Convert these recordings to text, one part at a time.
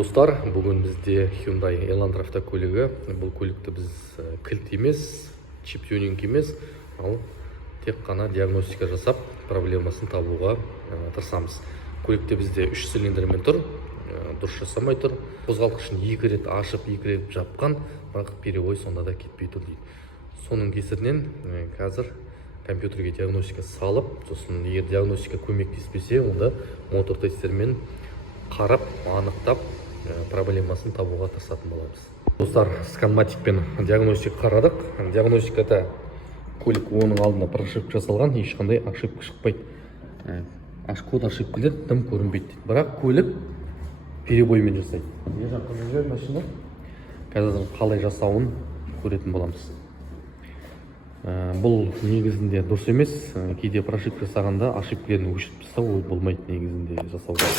достар, бүгін бізде Hyundai Elantra автокөлігі. Бұл көлікті біз кілт емес, чип тюнинг емес, ал тек қана диагностика жасап, проблемасын табуға тырысамыз. Көлікте бізде 3 цилиндрмен тұр, дұрыс жасамай тұр. Қозғалтқышын 2 рет ашып, 2 рет жапқан, бірақ перевой сонда да кетпей тұр дейді. Соның кесірінен қазір компьютерге диагностика салып, сосын егер диагностика көмектеспесе, онда мотор тестермен қарап, анықтап, проблемасын табуға тырысатын боламыз. Достар, сканматикпен диагностика қарадық. Диагностикада көлік оның алдына бір ошибка жасалған, ешқандай ошибка шықпайды. Код ошибкалар тым көрінбейді. Бірақ көлік перебоймен жасайды. Машина қазір қалай жасауын көретін боламыз. Бұл негізінде дұрыс емес, кейде ошибка жасағанда ошибкаларын өшіріп тастау ол болмайды негізінде жасауға.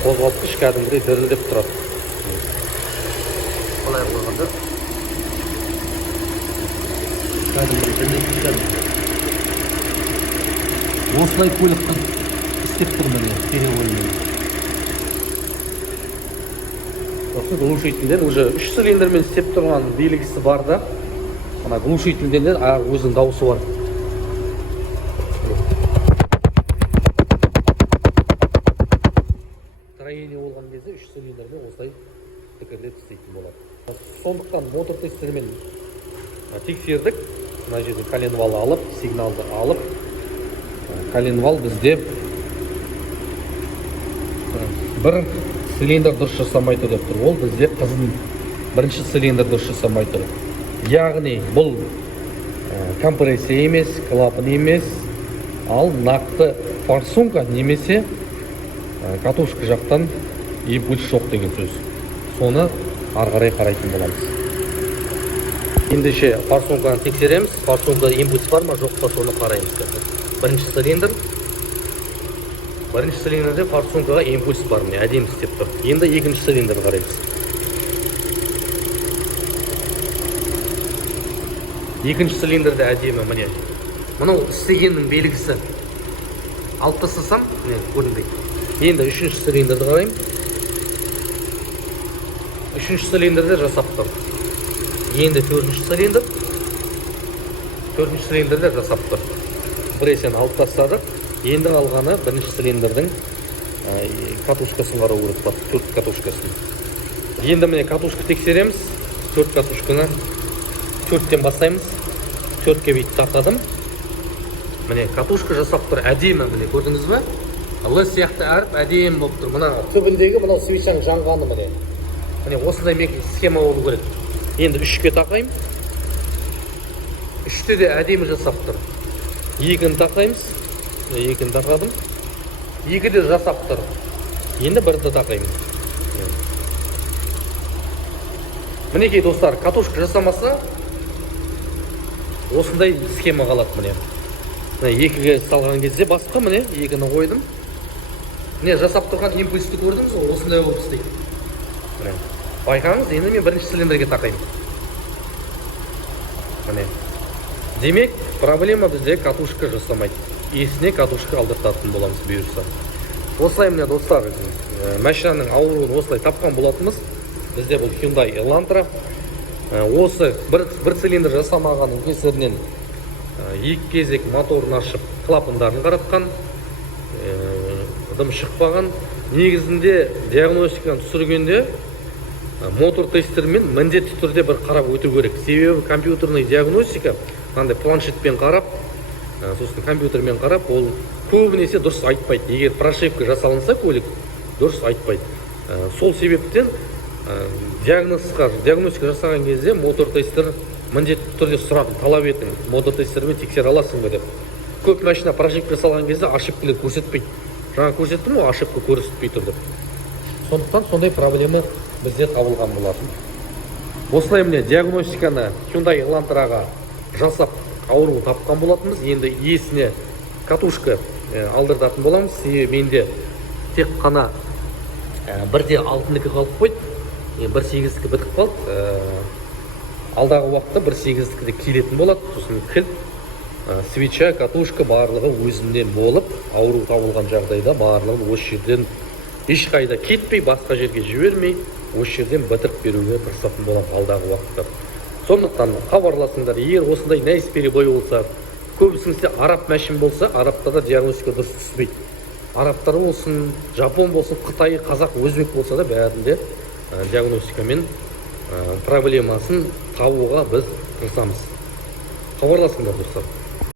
Қозғалтқыш кәдімгідей дірілдеп тұрады. Қалай қойғанда? Кәдімгідей дірілдеп тұрады. Осылай көлік істеп тұр міне, перевоймен. Осы глушительден уже 3 цилиндрмен істеп тұрған белгісі бар да. Ана глушительден өзінің дауысы бар. Троение болған кезде 3 цилиндрмен осылай тікірлеп істейтін болады. Сондықтан мотор тестермен тексердік. Мына жерде коленвал алып, сигналды алып, коленвал бізде бір цилиндр дұрыс жасамай тұр деп тұр. Ол бізде қызын бірінші цилиндр дұрыс жасамай тұр. Яғни бұл компрессия емес, клапан емес, ал нақты форсунка немесе катушка жақтан импульс жоқ деген сөз. Соны ары қарайтын боламыз. Ендеше форсунканы тексереміз. Форсункада импульс бар ма, жоқ па, соны қараймыз. Бірінші цилиндр. Бірінші цилиндрде форсункаға импульс бар ма, әдемі істеп тұр. Енді екінші цилиндр қараймыз. Екінші цилиндрде әдемі міне. Мынау істегеннің белгісі. Алып тастасам, міне көрінбейді. Енді үшінші цилиндрді қарайым. Үшінші цилиндрде жасап тұр. Енді төртінші цилиндр. Төртінші цилиндрде жасап тұр. Біресен алып тастадық. Енді алғаны бірінші цилиндрдің катушкасын қарау керек бар. 4 катушкасын. Енді міне катушка тексереміз. 4 катушканы 4-тен бастаймыз. 4-ке бейт тартадым. Міне катушка жасап тұр. Әдемі, міне көрдіңіз бе? Л сияқты әріп әдемі болып тұр. Мына түбіндегі мынау свечаның жанғаны міне. Міне осындай схема болу керек. Енді 3-ке тақайым. 3-те де әдемі жасап тұр. 2-ні тақаймыз. 2-ні тақадым. 2 де жасап тұр. Енді 1-ді тақайым. Мінекей достар, катушка жасамаса осындай схема қалады міне. 2-ге салған кезде басқа міне 2-ні қойдым. Міне жасап тұрған импульсті көрдіңіз, осындай болып істейді. Байқаңыз, енді мен бірінші цилиндрге тақайым. Міне. Демек, проблема бізде катушка жасамайды. Есіне катушка алдыртатын боламыз бұйырса. Осылай міне достар, машинаның ауыруын осылай тапқан болатынымыз. Бізде бұл Hyundai Elantra. Осы бір цилиндр жасамағанның кесірінен 2 кезек моторын ашып, клапандарын қаратқан, дым шықпаған. Негізінде диагностиканы түсіргенде мотор тестермен міндетті түрде бір қарап өту керек. Себебі компьютерный диагностика, қандай планшетпен қарап, сосын компьютермен қарап, ол көбінесе дұрыс айтпайды. Егер прошивка жасалынса көлік дұрыс айтпайды. Сол себептен диагностика жасаған кезде мотор тестер міндетті түрде сұрап талап етің, мотор тестермен тексере аласың ба деп. Көп машина прошивка жасалған кезде ошибкалар көрсетпейді. Жаңа көрсеттім ғой, ошибка көрсетпей тұр деп. Сондықтан сондай проблема бізде табылған болатын. Осылай міне диагностиканы Hyundai Elantraға жасап ауру тапқан болатынбыз. Енді есіне катушка алдыртатын боламыз. Себебі менде тек қана бірде 6-нікі қалып қойды. 1.8-кі бітіп қалды. Алдағы уақытта 1.8-кі де келетін болады. Сосын кілт, свеча, катушка барлығы өзінен болып, ауру табылған жағдайда барлығын осы жерден ешқайда кетпей, басқа жерге жібермей, осы жерден бітіріп беруге тырысатын боламын алдағы уақытта. Сондықтан хабарласыңдар. Егер осындай нәйіс перебой болса, көбісіңізде араб мәшін болса, арабтарда диагностика дұрыс түспейді. Арабтар болсын, жапон болсын, қытай, қазақ, өзбек болса да бәрінде диагностикамен проблемасын табуға біз тырысамыз. Хабарласыңдар достар.